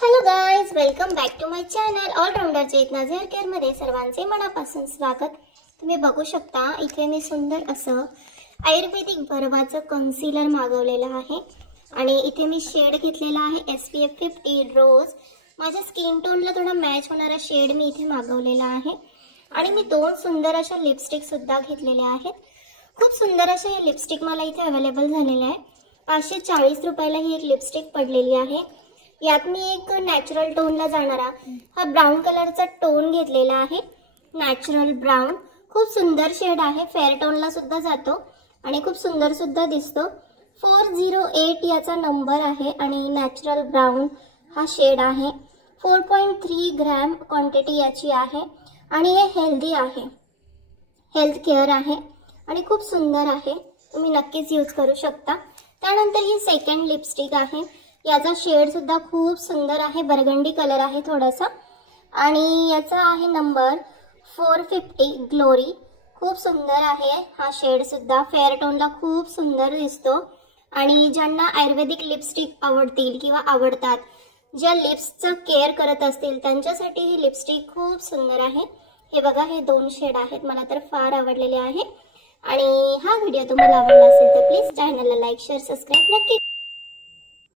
Hello guys, welcome back to my channel allrounder Chetana hair care मध्ये सर्वांचे मनापासून स्वागत। तुम्ही बघू शकता इथे मी सुंदर असं आयुर्वेदिक बर्वाचं कन्सिलर मागवलेलं आहे आणि इथे मी शेड घेतलेला आहे SPF 50 रोज। माझ्या स्किन टोनला थोडा मॅच होणारा शेड मी इथे मागवलेला आहे आणि मी दोन सुंदर अशा लिपस्टिक सुद्धा घेतलेल्या आहेत। खूप सुंदर अशा हे लिपस्टिक मला इथे अवेलेबल झालेले आहे। 540 रुपयाला ही एक लिपस्टिक पडलेली आहे। यात मी एक नॅचरल टोनला जाणारा हा ब्राउन कलरचा टोन घेतलेला आहे, नॅचरल ब्राउन। खूप सुंदर शेड आहे, फेअर टोनला सुद्धा जातो आणि खूप सुंदर सुद्धा दिसतो। 408 याचा नंबर आहे आणि नॅचरल ब्राउन हा शेड आहे। 4.3 ग्रॅम क्वांटिटी याची आहे आणि हे हेल्दी आहे, हेल्थ केअर आहे आणि खूप सुंदर आहे। तुम्ही नक्कीच यूज करू शकता। त्यानंतर ही सेकंड लिपस्टिक आहे, याचा शेड सुद्धा खूप सुंदर आहे, बर्गंडी कलर आहे थोडासा आणि याचा आहे नंबर 450 ग्लोरी। खूप सुंदर आहे हा शेड सुद्धा, फेअर टोनला खूप सुंदर दिसतो आणि ज्यांना आयुर्वेदिक लिपस्टिक आवडतील किंवा आवडतात, ज्या लिप्सचं केअर करत असतील त्यांच्यासाठी ही लिपस्टिक खूप सुंदर आहे। हे बघा, हे दोन शेड आहेत, मला तर फार आवडलेले आहे। आणि हा व्हिडिओ तुम्हाला आवडला असेल तर प्लीज चॅनलला लाईक शेअर सबस्क्राइब नक्की